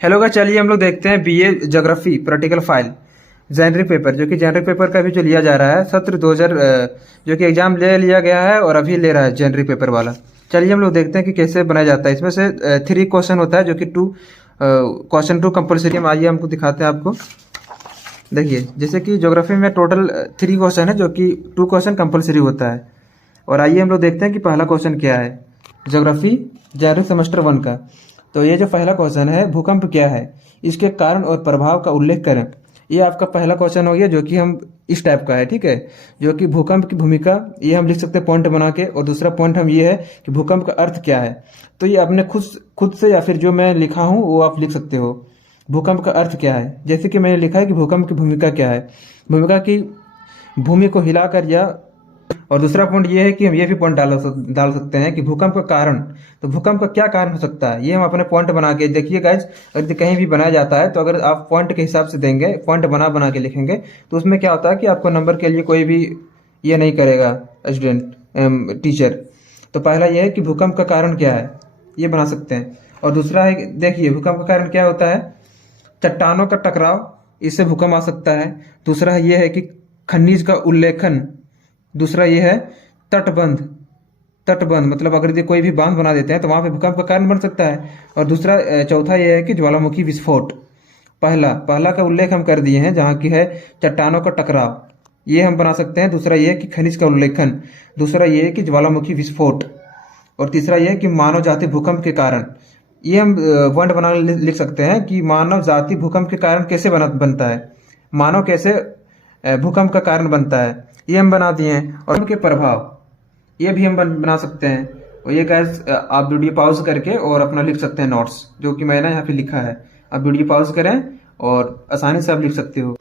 Hello का चलिए हम लोग देखते हैं BA geography practical file generic paper, जो कि जेनरिक पेपर का भी जो लिया जा रहा है सत्र 2000 जो कि एग्जाम ले लिया गया है और अभी ले रहा है जेनरिक पेपर वाला। चलिए हम लोग देखते हैं कि कैसे बनाया जाता है। इसमें से 3 क्वेश्चन होता है, जो कि क्वेश्चन 2 कंपल्सरी। हम आइए हमको दिखाते हैं आपको। देखिए जैसे कि ज्योग्राफी में टोटल 3 क्वेश्चन है, जो कि 2 क्वेश्चन कंपल्सरी होता है। और आइए हम लोग देखते हैं कि पहला क्वेश्चन क्या है ज्योग्राफी जेनरिक सेमेस्टर 1 का। तो ये जो पहला क्वेश्चन है, भूकंप क्या है, इसके कारण और प्रभाव का उल्लेख करें। ये आपका पहला क्वेश्चन हो गया, जो कि हम इस टाइप का है, ठीक है। जो कि भूकंप की भूमिका, ये हम लिख सकते हैं पॉइंट बना के। और दूसरा पॉइंट हम ये है कि भूकंप का अर्थ क्या है। तो ये अपने खुद से या फिर जो मैं लिखा हूँ वो आप लिख सकते हो। भूकंप का अर्थ क्या है, जैसे कि मैंने लिखा है कि भूकंप की भूमिका क्या है, भूमिका की भूमि को हिलाकर या। और दूसरा पॉइंट ये है कि हम ये भी पॉइंट डाल सकते हैं कि भूकंप का कारण, तो भूकंप का क्या कारण हो सकता है, ये हम अपने पॉइंट बना के। देखिए गाइज, अगर कहीं भी बनाया जाता है तो अगर आप पॉइंट के हिसाब से देंगे, पॉइंट बना के लिखेंगे, तो उसमें क्या होता है कि आपको नंबर के लिए कोई भी ये नहीं करेगा स्टूडेंट टीचर। तो पहला ये है कि भूकंप का कारण क्या है, ये बना सकते हैं। और दूसरा है, देखिए भूकंप का कारण क्या होता है, चट्टानों का टकराव, इससे भूकंप आ सकता है। दूसरा ये है कि खनिज का उल्लेखन। दूसरा ये है तटबंध मतलब अगर ये कोई भी बांध बना देते हैं तो वहां पे भूकंप का कारण बन सकता है। और दूसरा चौथा ये है कि ज्वालामुखी विस्फोट। पहला का उल्लेख हम कर दिए हैं, जहाँ की है चट्टानों का टकराव, ये हम बना सकते हैं। दूसरा ये है कि खनिज का उल्लेखन। दूसरा ये है कि ज्वालामुखी विस्फोट। और तीसरा यह है कि मानव जाति भूकंप के कारण। ये हम वर्ड बना लिख सकते हैं कि मानव जाति भूकंप के कारण कैसे बनता है, मानव कैसे भूकंप का कारण बनता है, ये हम बना दिए हैं। और उनके प्रभाव, ये भी हम बना सकते हैं। और ये गाइस आप वीडियो पॉज करके और अपना लिख सकते हैं नोट्स, जो कि मैंने यहाँ पे लिखा है। आप वीडियो पॉज करें और आसानी से आप लिख सकते हो।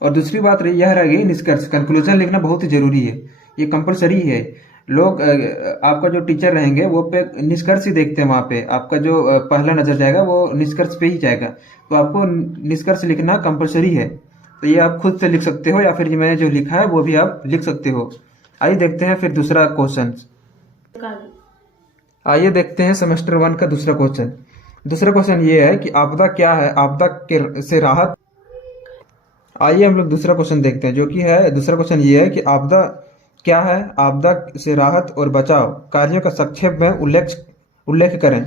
और दूसरी बात यह रह गई निष्कर्ष, कंक्लूजन लिखना बहुत ही जरूरी है, ये कंपलसरी है। लोग आपका जो टीचर रहेंगे वो पे निष्कर्ष ही देखते हैं, वहाँ पे आपका जो पहला नजर जाएगा वो निष्कर्ष पे ही जाएगा। तो आपको निष्कर्ष लिखना कंपलसरी है। तो ये आप खुद से लिख सकते हो या फिर मैंने जो लिखा है वो भी आप लिख सकते हो। आइए देखते हैं फिर दूसरा क्वेश्चन। आइए देखते हैं सेमेस्टर 1 का दूसरा क्वेश्चन। दूसरा क्वेश्चन ये है कि आपदा क्या है, आपदा के से राहत। आइए हम लोग दूसरा क्वेश्चन देखते हैं, जो कि है दूसरा क्वेश्चन ये है कि आपदा क्या है, आपदा से राहत और बचाव कार्यों का संक्षेप में उल्लेख करें।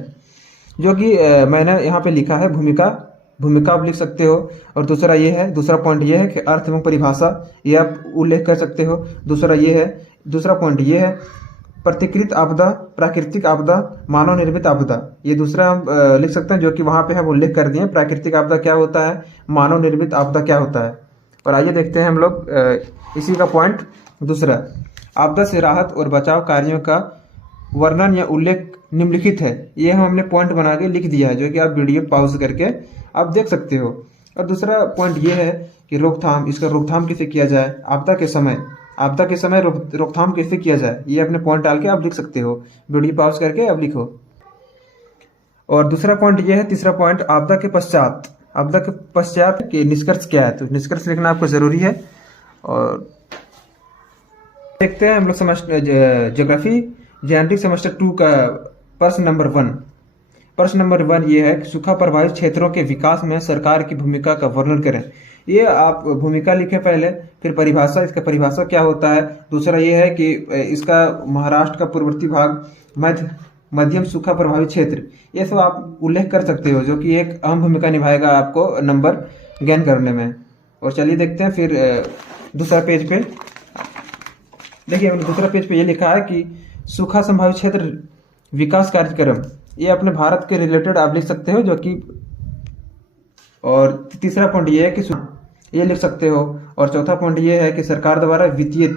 जो कि मैंने यहाँ पे लिखा है भूमिका आप लिख सकते हो। और दूसरा पॉइंट ये है कि अर्थ एवं परिभाषा, ये आप उल्लेख कर सकते हो। दूसरा पॉइंट ये है प्रतिकृत आपदा, प्राकृतिक आपदा, मानव निर्मित आपदा, ये दूसरा हम लिख सकते हैं, जो कि वहाँ पे हम उल्लेख कर दिए प्राकृतिक आपदा क्या होता है, मानव निर्मित आपदा क्या होता है। और आइए देखते हैं हम लोग इसी का पॉइंट दूसरा, आपदा से राहत और बचाव कार्यों का वर्णन या उल्लेख निम्नलिखित है। ये हमने पॉइंट बना के लिख दिया है, जो कि आप वीडियो पॉज करके आप देख सकते हो। और दूसरा पॉइंट ये है कि रोकथाम, इसका रोकथाम कैसे किया जाए, आपदा के समय रोकथाम कैसे किया जाए, ये अपने पॉइंट डाल के आप लिख सकते हो, वीडियो पॉज करके आप लिखो। और दूसरा पॉइंट ये है, तीसरा पॉइंट आपदा के पश्चात के निष्कर्ष क्या है, तो निष्कर्ष लिखना आपको जरूरी है। और देखते हैं हम लोग ज्योग्राफी जेनरिक सेमेस्टर 2 का प्रश्न नंबर 1। प्रश्न नंबर 1 ये है कि सूखा प्रभावित क्षेत्रों के विकास में सरकार की भूमिका का वर्णन करें। ये आप भूमिका लिखें पहले, फिर परिभाषा, इसका परिभाषा क्या होता है। दूसरा ये है कि इसका महाराष्ट्र का पूर्ववर्ती भाग, मध्यम सूखा प्रभावित क्षेत्र, ये सब आप उल्लेख कर सकते हो, जो कि एक अहम भूमिका निभाएगा आपको नंबर गेन करने में। और चलिए देखते हैं फिर दूसरा पेज पे। देखिए दूसरा पेज पे ये लिखा है कि सूखा संभावित क्षेत्र विकास कार्यक्रम, ये अपने भारत के रिलेटेड आप लिख सकते हो, जो कि। और तीसरा पॉइंट ये है कि ये लिख सकते हो। और चौथा पॉइंट ये है कि सरकार द्वारा वित्तीय